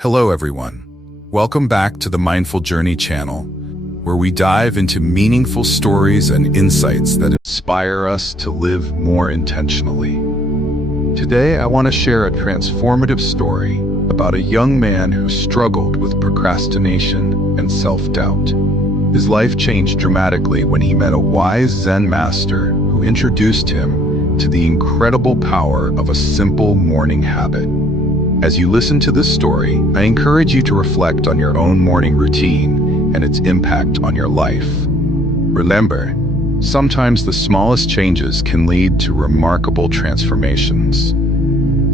Hello everyone. Welcome back to the Mindful Journey channel, where we dive into meaningful stories and insights that inspire us to live more intentionally. Today, I want to share a transformative story about a young man who struggled with procrastination and self-doubt. His life changed dramatically when he met a wise Zen master who introduced him to the incredible power of a simple morning habit. As you listen to this story, I encourage you to reflect on your own morning routine and its impact on your life. Remember, sometimes the smallest changes can lead to remarkable transformations.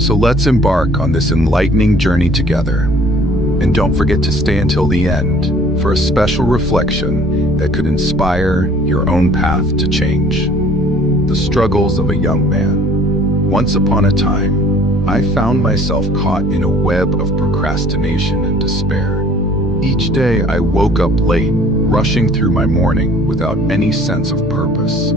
So let's embark on this enlightening journey together. And don't forget to stay until the end for a special reflection that could inspire your own path to change. The struggles of a young man. Once upon a time, I found myself caught in a web of procrastination and despair. Each day I woke up late, rushing through my morning without any sense of purpose.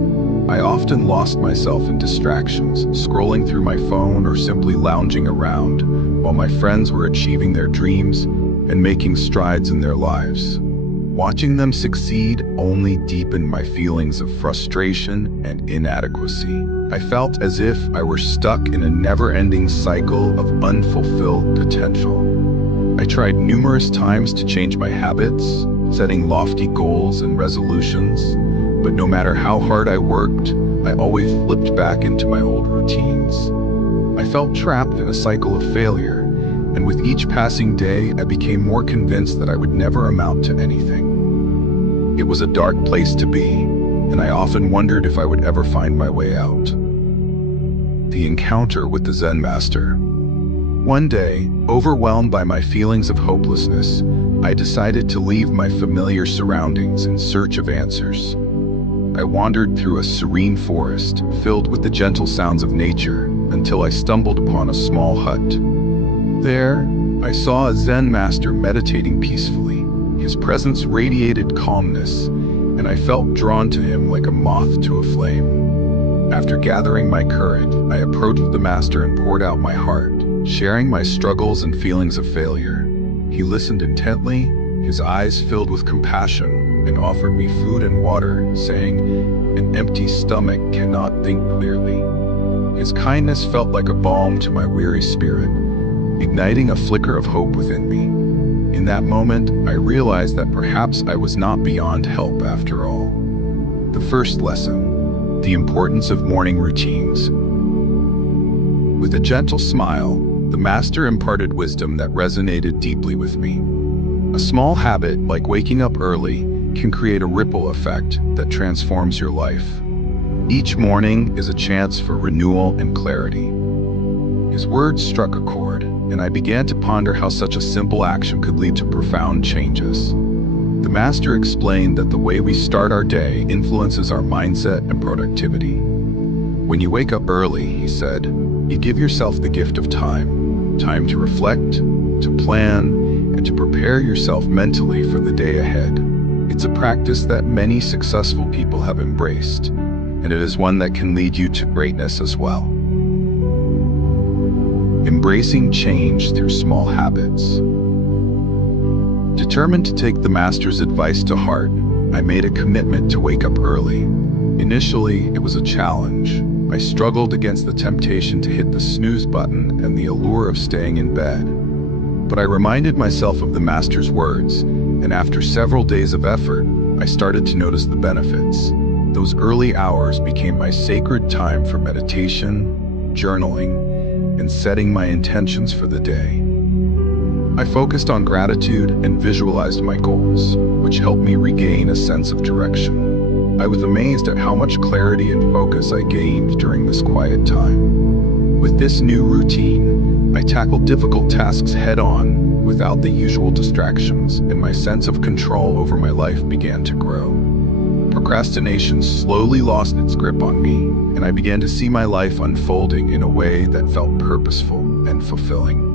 I often lost myself in distractions, scrolling through my phone or simply lounging around, while my friends were achieving their dreams and making strides in their lives. Watching them succeed only deepened my feelings of frustration and inadequacy. I felt as if I were stuck in a never-ending cycle of unfulfilled potential. I tried numerous times to change my habits, setting lofty goals and resolutions, but no matter how hard I worked, I always slipped back into my old routines. I felt trapped in a cycle of failure, and with each passing day, I became more convinced that I would never amount to anything. It was a dark place to be, and I often wondered if I would ever find my way out. The encounter with the Zen master. One day, overwhelmed by my feelings of hopelessness, I decided to leave my familiar surroundings in search of answers. I wandered through a serene forest filled with the gentle sounds of nature until I stumbled upon a small hut. There, I saw a Zen master meditating peacefully. His presence radiated calmness, and I felt drawn to him like a moth to a flame. After gathering my courage, I approached the master and poured out my heart, sharing my struggles and feelings of failure. He listened intently, his eyes filled with compassion, and offered me food and water, saying, "An empty stomach cannot think clearly." His kindness felt like a balm to my weary spirit, igniting a flicker of hope within me. In that moment, I realized that perhaps I was not beyond help after all. The first lesson: the importance of morning routines. With a gentle smile, the master imparted wisdom that resonated deeply with me. A small habit, like waking up early, can create a ripple effect that transforms your life. Each morning is a chance for renewal and clarity. His words struck a chord, and I began to ponder how such a simple action could lead to profound changes. The master explained that the way we start our day influences our mindset and productivity. When you wake up early, he said, you give yourself the gift of time to reflect, to plan, and to prepare yourself mentally for the day ahead. It's a practice that many successful people have embraced, and it is one that can lead you to greatness as well. Embracing change through small habits. Determined to take the master's advice to heart, I made a commitment to wake up early. Initially, it was a challenge. I struggled against the temptation to hit the snooze button and the allure of staying in bed. But I reminded myself of the master's words, and after several days of effort, I started to notice the benefits. Those early hours became my sacred time for meditation, journaling, and setting my intentions for the day. I focused on gratitude and visualized my goals, which helped me regain a sense of direction. I was amazed at how much clarity and focus I gained during this quiet time. With this new routine, I tackled difficult tasks head-on without the usual distractions, and my sense of control over my life began to grow. Procrastination slowly lost its grip on me, and I began to see my life unfolding in a way that felt purposeful and fulfilling.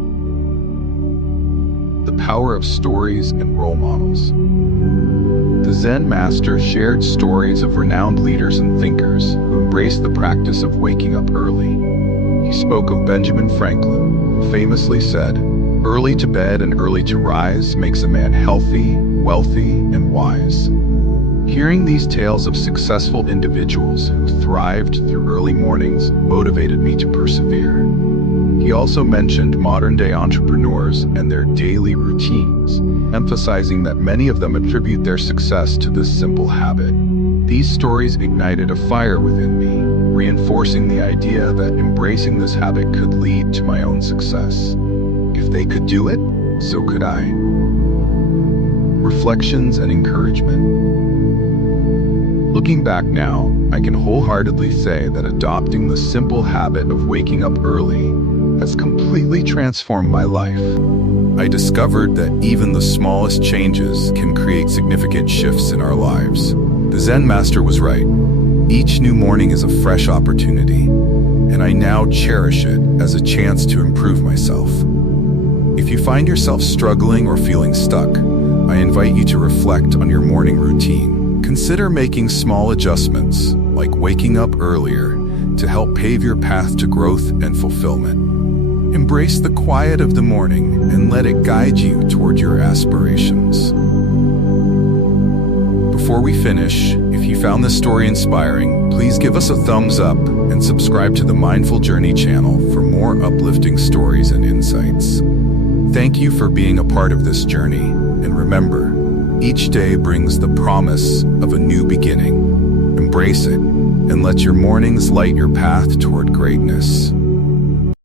The power of stories and role models. The Zen master shared stories of renowned leaders and thinkers who embraced the practice of waking up early. He spoke of Benjamin Franklin, who famously said, Early to bed and early to rise makes a man healthy, wealthy, and wise. Hearing these tales of successful individuals who thrived through early mornings motivated me to persevere. He also mentioned modern-day entrepreneurs and their daily routines, emphasizing that many of them attribute their success to this simple habit. These stories ignited a fire within me, reinforcing the idea that embracing this habit could lead to my own success. If they could do it, so could I. Reflections and encouragement. Looking back now, I can wholeheartedly say that adopting the simple habit of waking up early has completely transformed my life. I discovered that even the smallest changes can create significant shifts in our lives. The Zen master was right. Each new morning is a fresh opportunity, and I now cherish it as a chance to improve myself. If you find yourself struggling or feeling stuck, I invite you to reflect on your morning routine. Consider making small adjustments, like waking up earlier, to help pave your path to growth and fulfillment. Embrace the quiet of the morning and let it guide you toward your aspirations. Before we finish, if you found this story inspiring, please give us a thumbs up and subscribe to the Mindful Journey channel for more uplifting stories and insights. Thank you for being a part of this journey, and remember, each day brings the promise of a new beginning. Embrace it, and let your mornings light your path toward greatness.